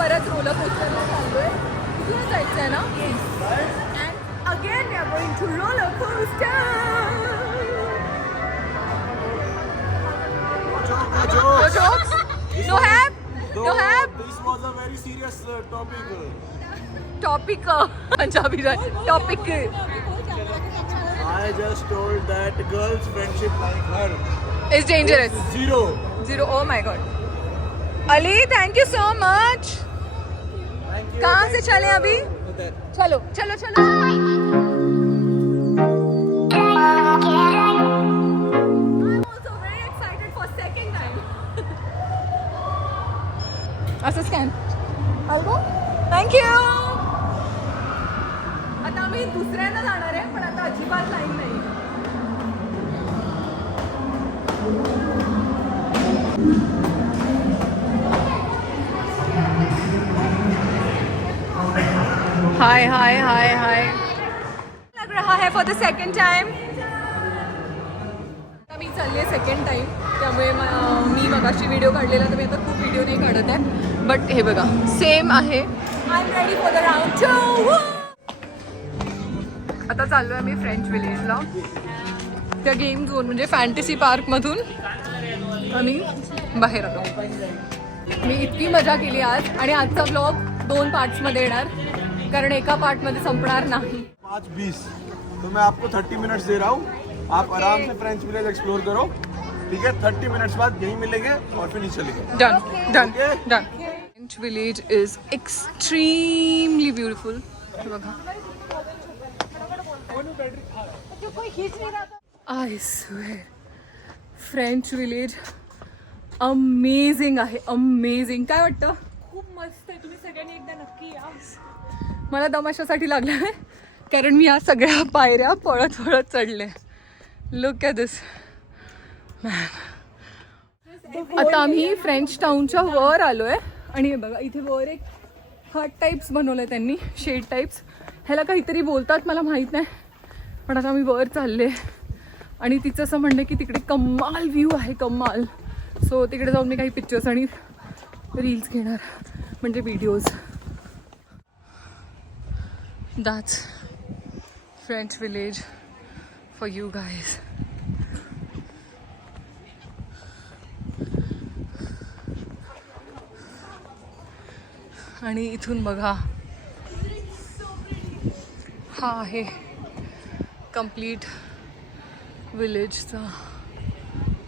परत रोलर कोस्टरला चाललोय. इथून जायचं आहे ना? And again we are going to roller coaster. Jokes? No have? No have? This was a very serious topic. Topic. Punjabi topic. I just told that girls' friendship like her Is dangerous. is zero. Zero. Oh my god. Ali, thank you so much. Thank you. कहाँ से चले अभी? चलो चलो चलो. I'm also very excited for second time. असं scan. Hello. Thank you. आता आम्ही दुसऱ्यांदा जाणार आहे पण आता अजिबात लाईन नाही. हाय हाय हाय हाय. लग रहा है फॉर द सेकंड टाइम. आता मी चालली आहे सेकंड टाइम त्यामुळे मी मगाशी व्हिडिओ काढलेला तर मी आता खूप व्हिडिओ नाही काढत आहे. बट हे बघा सेम आहे. I am ready for the round 2. आता चाललो आहे मी फ्रेंच विलेजला. त्या गेम झोन म्हणजे फॅन्टसी पार्कमधून आम्ही बाहेर आलो. मी इतकी मजा केली आज आणि आजचा ब्लॉग 2 पार्ट्समध्ये येणार कारण एका पार्टमध्ये संपणार नाही. 5:20 तो मैं आपको 30 मिनट्स दे रहा हूँ. आप आराम से फ्रेंच विलेज एक्सप्लोर करो. ठीक है, 30 मिनट्स बाद यहीं मिलेंगे और फिर नहीं चलेंगे. Done done done. French village is extremely beautiful. बघा. I swear French village amazing आहे. अमेझिंग. काय वाटतं? खूप मस्त आहे. तुम्ही सगळ्यांनी एकदा नक्की या. मला तमाशासाठी लागला आहे कारण मी या सगळ्या पायऱ्या पळत पळत चढले. Look at this man. आता आम्ही फ्रेंच टाऊनच्या वर आलो आहे आणि हे बघा इथे वर एक हट टाईप्स बनवलं आहे त्यांनी. Shed types. ह्याला काहीतरी बोलतात मला माहीत नाही पण आता आम्ही वर चालले आणि तिचं असं म्हणणं की तिकडे कमाल व्ह्यू आहे. कमाल. सो तिकडे जाऊन मी काही पिक्चर्स आणि रील्स घेणार म्हणजे videos. That's French village for you guys. आणि इथून बघा हा आहे कंप्लीट विलेजचा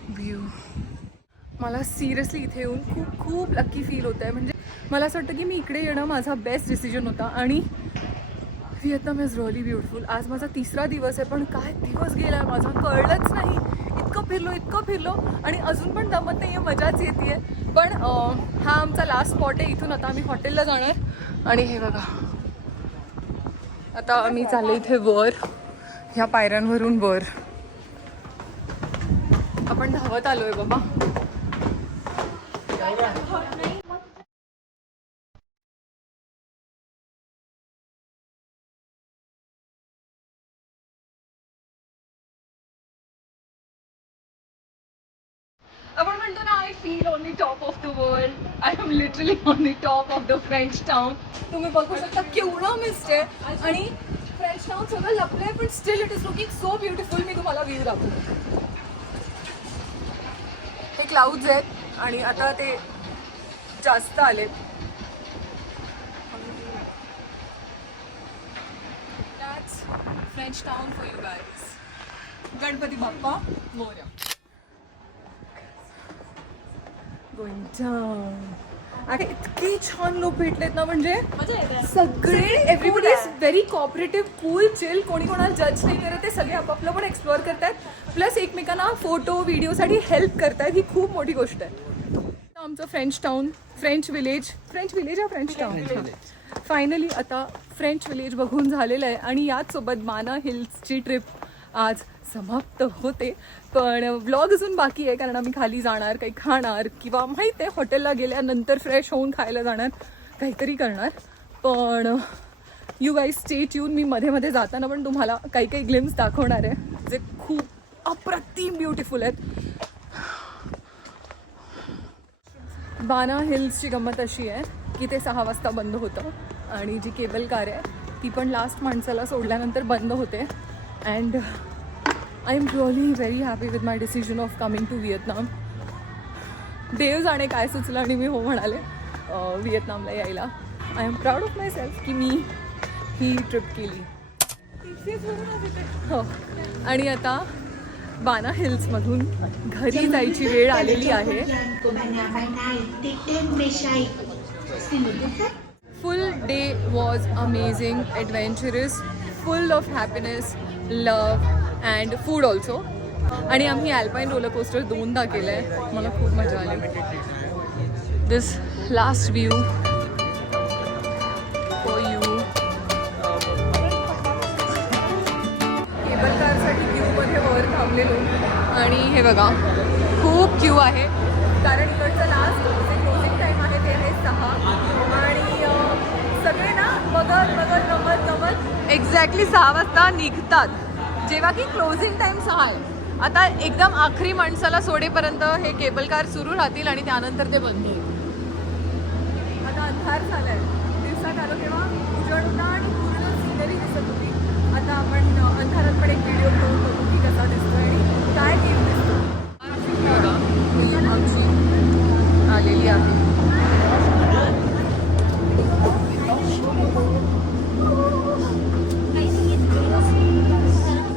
व्ह्यू. मला सिरियसली इथे येऊन खूप खूप लकी फील होत आहे. म्हणजे मला असं वाटतं की मी इकडे येणं माझा बेस्ट डिसिजन होता. आणि व्हिएतनाम इज रिअली ब्युटिफुल. आज माझा 3रा दिवस आहे पण काय दिवस गेला आहे माझा कळलंच नाही. इतकं फिरलो आणि अजून पण दमत नाही आहे. मजाच येते आहे. पण हा आमचा लास्ट स्पॉट आहे. इथून आता आम्ही हॉटेलला जाणार. आणि हे बघा आता आम्ही चाललो इथे वर ह्या पायऱ्यांवरून वर. आपण धावत आलो आहे बाबा. आपण म्हणतो ना I feel on the top of the world. I am literally on the top of the French town. तुम्ही बघू शकता केवढं मिस्ट आहे आणि फ्रेंच टाउन सगळं लपलं आहे पण still it is looking so beautiful. मी तुम्हाला व्ह्यू दाखवतो. हे क्लाउड्स आहेत आणि आता ते जास्त आलेत. That's French town for you guys. Ganpati Bappa Morya. Going down. अरे इतके छान लोक भेटलेत ना म्हणजे सगळे. Everybody is very cooperative, cool, chill. कोणी कोणाला जज नाही करत आहे. सगळे आपापलं पण एक्सप्लोअर करतात. प्लस एकमेकांना फोटो व्हिडिओसाठी हेल्प करतात. ही खूप मोठी गोष्ट आहे. आमचं फ्रेंच टाउन फ्रेंच विलेज या फ्रेंच टाउन फायनली आता फ्रेंच विलेज बघून झालेलं आहे. आणि याचसोबत बाना हिल्सची ट्रिप आज समाप्त होते. पण व्लॉग अजून बाकी आहे कारण आम्ही खाली जाणार, काही खाणार किंवा माहीत आहे हॉटेलला गेल्यानंतर फ्रेश होऊन खायला जाणार, काहीतरी करणार. पण यू गाईज स्टे ट्यून. मी मध्ये मध्ये जाताना पण तुम्हाला काही काही ग्लिम्स दाखवणार आहे जे खूप अप्रतिम ब्युटिफुल आहेत. बाना हिल्सची गंमत अशी आहे की ते 6 वाजता बंद होतं आणि जी केबल कार आहे ती पण लास्ट माणसाला सोडल्यानंतर बंद होते. And I am really very happy with my decision of coming to Vietnam. देव जाणे काय सुचलं आणि मी हो म्हणाले व्हिएतनामला यायला. I am proud of myself की मी ही ट्रिप केली. हो, आणि आता बाना हिल्समधून घरी जायची वेळ आलेली आहे. फुल day was amazing, adventurous, full of happiness, love and food also. आणि आम्ही अल्पाईन रोलर कोस्टर 2दा केलं आहे. मला खूप मजा आली. This last view for you. Cable कारसाठी क्यूमध्ये वर थांबलेलो आणि हे बघा खूप क्यू आहे कारण इकडचं लास्ट जे क्लोजिंग टाईम आहे ते आहे 6 आणि सगळे ना बघत गमत एक्झॅक्टली 6 वाजता निघतात, जेव्हा की क्लोजिंग टाईम 6 आहे. आता एकदम आखरी माणसाला सोडेपर्यंत हे केबल कार सुरू राहतील आणि त्यानंतर ते बंद होईल. आता अंधार झालाय, दिवसात आलो तेव्हा उजळ होता आणि पूर्ण सिनरी दिसत होती. आता आपण अंधारात पण एक व्हिडिओ घेऊन बघू की कसा दिसतोय आणि काय गेम दिसतो. आमची आलेली आहे.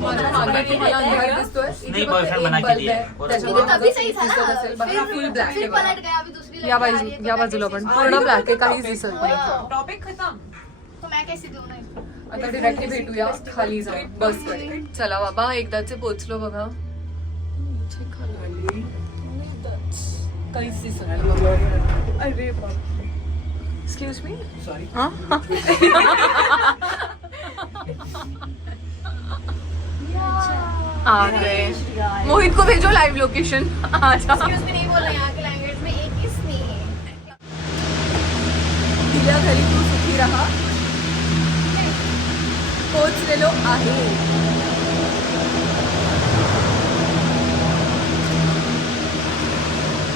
माझ्या मागे तुम्हाला अंधार दिसतोय, इथे फक्त एक बल्ब आहे, त्याच्यामुळे माझं दिसत असेल. बाकी फुल ब्लॅक आहे. या बाजूला पण पूर्ण ब्लॅक आहे, काहीच दिसत नाही. टॉपिक खतम. आता डिरेक्टली भेटूया खाली जाऊन बस कडे. चला बाबा, एकदाचे पोचलो बघा. काहीच दिसत नाही. अरे बाबा, एक्सक्यूज मी, सॉरी. आ गए. मोहित को भेजो लाइव लोकेशन. नहीं बोल रहे यहाँ के लैंग्वेज में एक किस नहीं है. तिला घरी तू सुखी राहा. पोचलेलो आहे.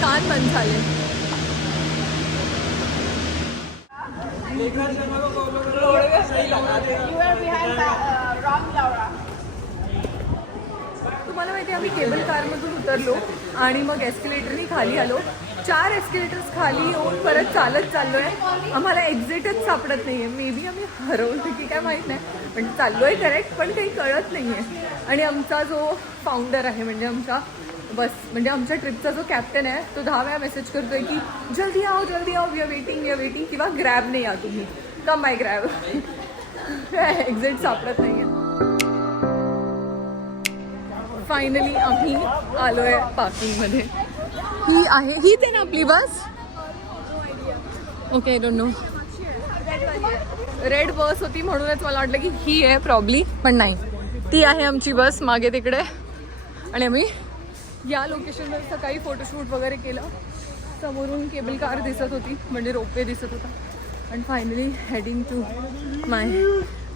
कान बंद झाले. तुम्हाला माहिती आहे आम्ही केबल कारमधून उतरलो आणि मग एस्केलेटरनी खाली आलो. 4 एस्केलेटर्स खाली येऊन परत चालत चाललोय. आम्हाला एक्झिटच सापडत नाहीये. मे बी आम्ही हरवलो की काय माहीत नाही, पण चाललोय करेक्ट, पण काही कळत नाहीये. आणि आमचा जो फाउंडर आहे म्हणजे आमच्या आमच्या ट्रिपचा जो कॅप्टन आहे तो 10 वेळा मेसेज करतोय की जल्दी आओ वी आर वेटिंग किंवा ग्रॅबने या तुम्ही, कम बाय ग्रॅब. एक्झिट सापडत नाहीये. फायनली आम्ही आलोय पार्किंगमध्ये. हीच आहे ना आपली bus? Okay, I don't know. Red bus होती म्हणूनच मला वाटलं की ही आहे प्रॉब्ली, पण नाही, ती आहे आमची बस मागे तिकडे. आणि आम्ही या लोकेशनवर सकाळी फोटोशूट वगैरे केलं. समोरून केबल कार दिसत होती, म्हणजे रोपवे दिसत होता. आणि finally heading to my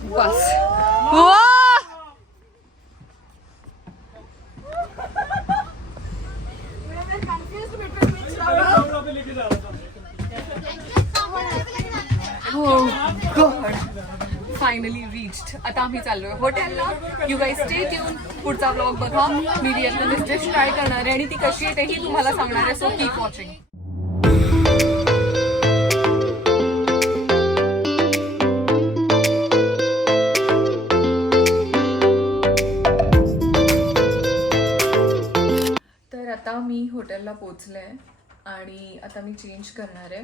bus. Finally reached. आता आम्ही चाललोय हॉटेलला. You guys stay tune. पुढचा ब्लॉग बघा. मी व्हिएतनामीज डिश ट्राय करणार आहे आणि ती कशी आहे तेही तुम्हाला सांगणार आहे. So keep watching. तर आता मी हॉटेलला पोचले आणि आता मी चेंज करणार आहे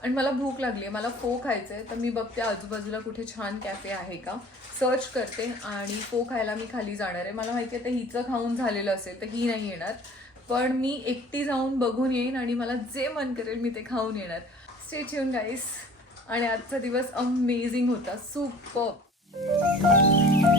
आणि मला भूक लागली आहे. मला फो खायचं आहे, तर मी बघते आजूबाजूला कुठे छान कॅफे आहे का, सर्च करते आणि फो खायला मी खाली जाणार आहे. मला माहिती आहे तर हिचं खाऊन झालेलं असेल तर ही नाही येणार, पण मी एकटी जाऊन बघून येईन आणि मला जे मन करेल मी ते खाऊन येणार. स्टे ट्यून गाईस. आणि आजचा दिवस अमेझिंग होता, सुपर.